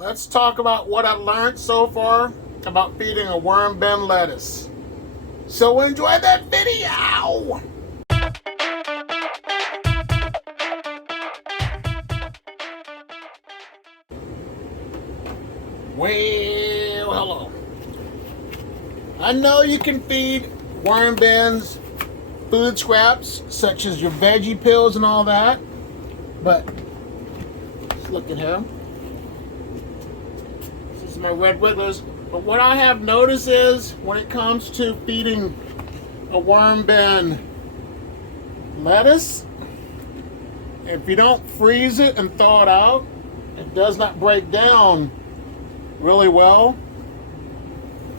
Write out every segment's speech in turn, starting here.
let's talk about what I learned so far about feeding a worm bin lettuce. So enjoy that video! Well, hello. I know you can feed worm bins food scraps such as your veggie peels and all that, but let's look at here. This is my red wigglers. But what I have noticed is when it comes to feeding a worm bin lettuce, if you don't freeze it and thaw it out, it does not break down really well.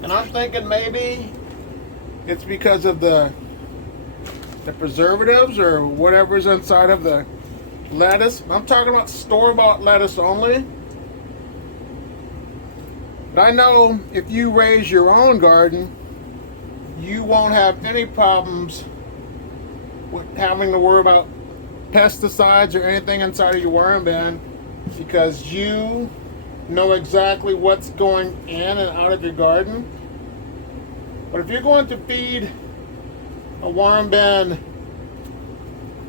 And I'm thinking maybe it's because of the preservatives or whatever's inside of the lettuce. I'm talking about store-bought lettuce only. But I know if you raise your own garden, you won't have any problems with having to worry about pesticides or anything inside of your worm bin, because you know exactly what's going in and out of your garden. But if you're going to feed a worm bin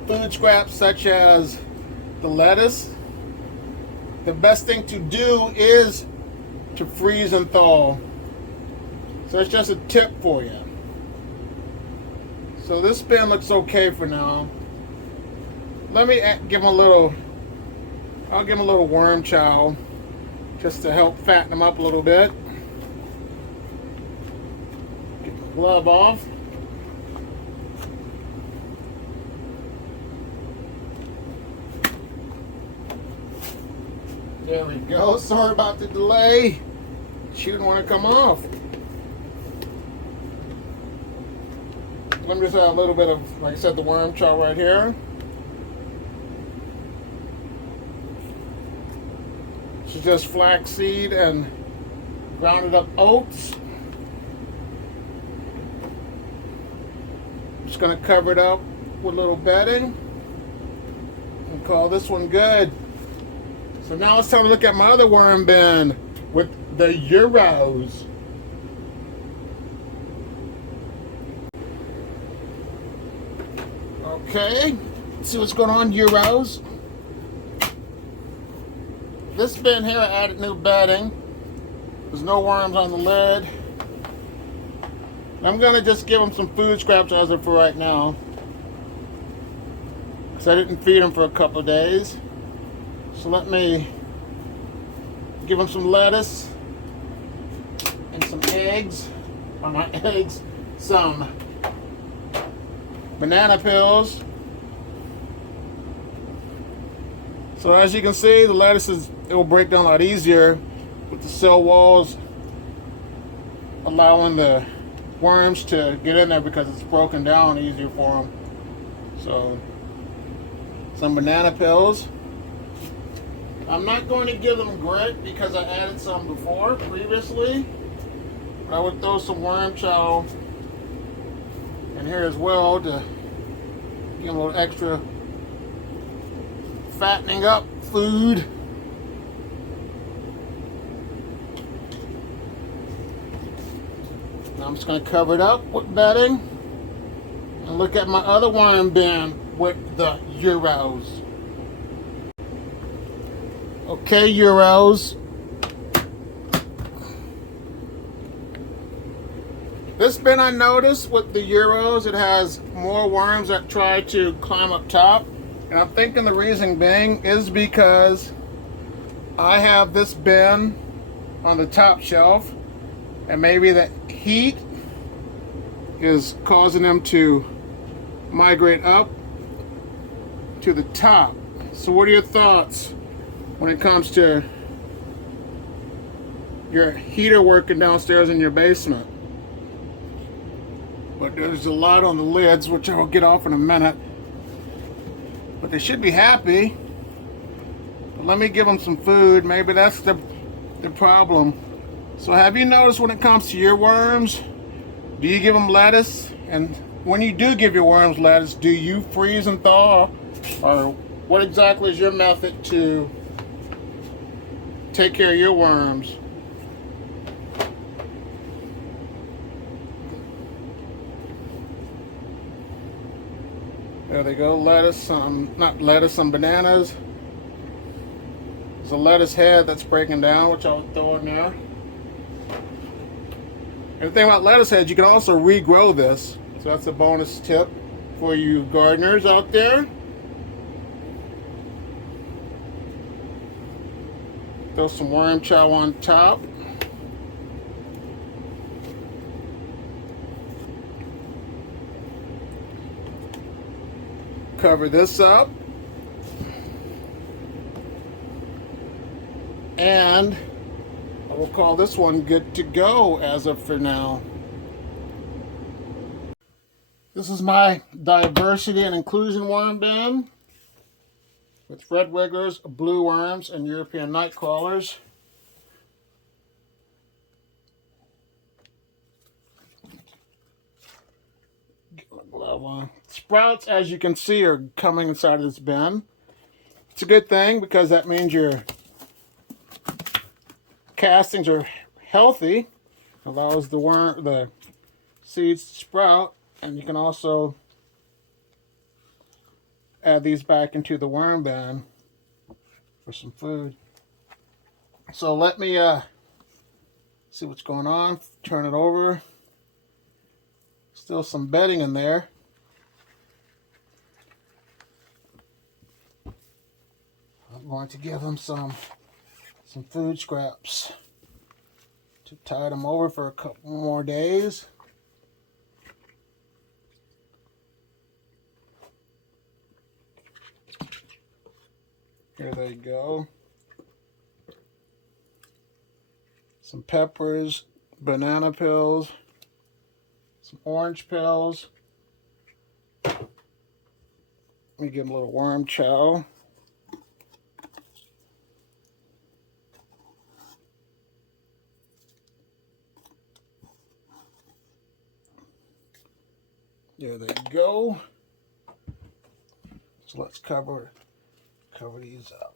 food scraps such as the lettuce, the best thing to do is to freeze and thaw. So it's just a tip for you. So this bin looks okay for now. Let me give him a little, I'll give him a little worm chow just to help fatten him up a little bit. Get the glove off. There we go. Sorry about the delay. She didn't want to come off. Let me just add a little bit of, like I said, the worm chow right here. This is just flaxseed and grounded up oats. Just going to cover it up with a little bedding and call this one good. So now it's time to look at my other worm bin with the Euros. Okay, let's see what's going on, Euros. This bin here, I added new bedding. There's no worms on the lid. I'm gonna just give them some food scraps as of for right now, because I didn't feed them for a couple of days. So let me give them some lettuce and some eggs, or not eggs, some banana peels. So as you can see, the lettuce it will break down a lot easier with the cell walls allowing the worms to get in there because it's broken down easier for them. So some banana peels. I'm not going to give them grit because I added some before previously. But I would throw some worm chow in here as well to give them a little extra fattening up food. Now I'm just going to cover it up with bedding and look at my other worm bin with the Euros. Okay, Euros. This bin, I noticed with the Euros, it has more worms that try to climb up top. And I'm thinking the reason being is because I have this bin on the top shelf, and maybe the heat is causing them to migrate up to the top. So what are your thoughts when it comes to your heater working downstairs in your basement? But there's a lot on the lids, which I'll get off in a minute. But they should be happy. But let me give them some food. Maybe that's the problem. So have you noticed when it comes to your worms, do you give them lettuce? And when you do give your worms lettuce, do you freeze and thaw? Or what exactly is your method to take care of your worms. There they go. Lettuce, not lettuce, some bananas. There's a lettuce head that's breaking down, which I'll throw in there. And the thing about lettuce heads, you can also regrow this. So that's a bonus tip for you gardeners out there. Throw some worm chow on top. Cover this up. And I will call this one good to go as of for now. This is my diversity and inclusion worm bin with red wigglers, blue worms, and European night crawlers. Get my glove on. Sprouts, as you can see, are coming inside of this bin. It's a good thing because that means your castings are healthy. Allows the seeds to sprout, and you can also add these back into the worm bin for some food. So let me see what's going on. Turn it over. Still some bedding in there. I'm going to give them some food scraps to tide them over for a couple more days. Here they go. Some peppers, banana peels, some orange peels. Let me give them a little worm chow. There they go. So let's cover these up.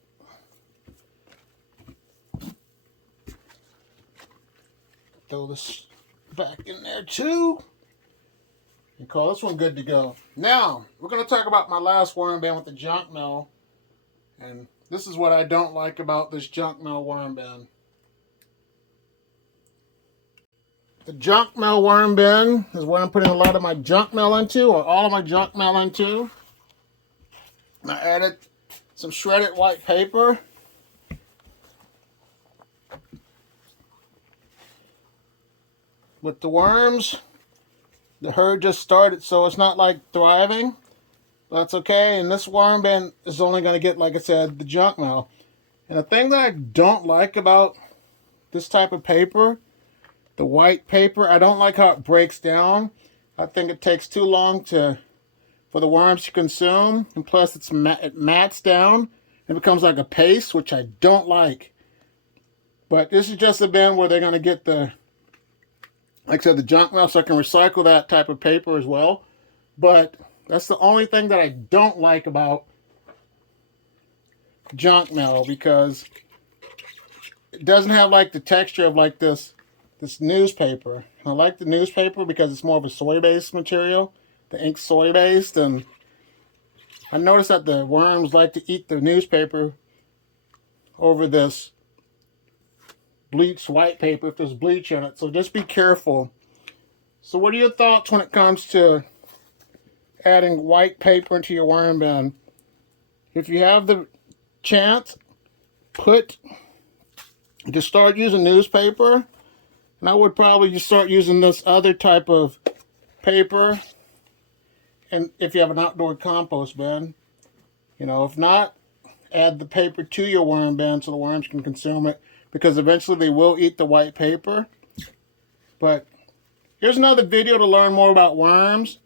Throw this back in there too. And call this one good to go. Now, we're going to talk about my last worm bin with the junk mail. And this is what I don't like about this junk mail worm bin. The junk mail worm bin is what I'm putting a lot of my junk mail into, or all of my junk mail into. I added some shredded white paper. With the worms, the herd just started, so it's not like thriving. But that's okay, and this worm bin is only going to get, like I said, the junk mail. And the thing that I don't like about this type of paper, the white paper, I don't like how it breaks down. I think it takes too long for the worms to consume, and plus it mats down and becomes like a paste, which I don't like. But this is just a bin where they're going to get the, like I said, the junk mail, so I can recycle that type of paper as well. But that's the only thing that I don't like about junk mail, because it doesn't have like the texture of like this newspaper. I like the newspaper because it's more of a soy-based material. The ink's soy-based, and I noticed that the worms like to eat the newspaper over this bleached white paper if there's bleach in it. So just be careful. So what are your thoughts when it comes to adding white paper into your worm bin? If you have the chance, just start using newspaper. And I would probably just start using this other type of paper. And if you have an outdoor compost bin, if not, add the paper to your worm bin so the worms can consume it, because eventually they will eat the white paper. But here's another video to learn more about worms.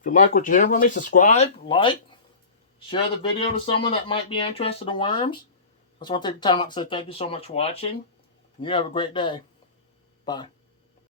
If you like what you're hearing from me, subscribe, like, share the video to someone that might be interested in worms. I just want to take the time out to say thank you so much for watching. You have a great day. Bye.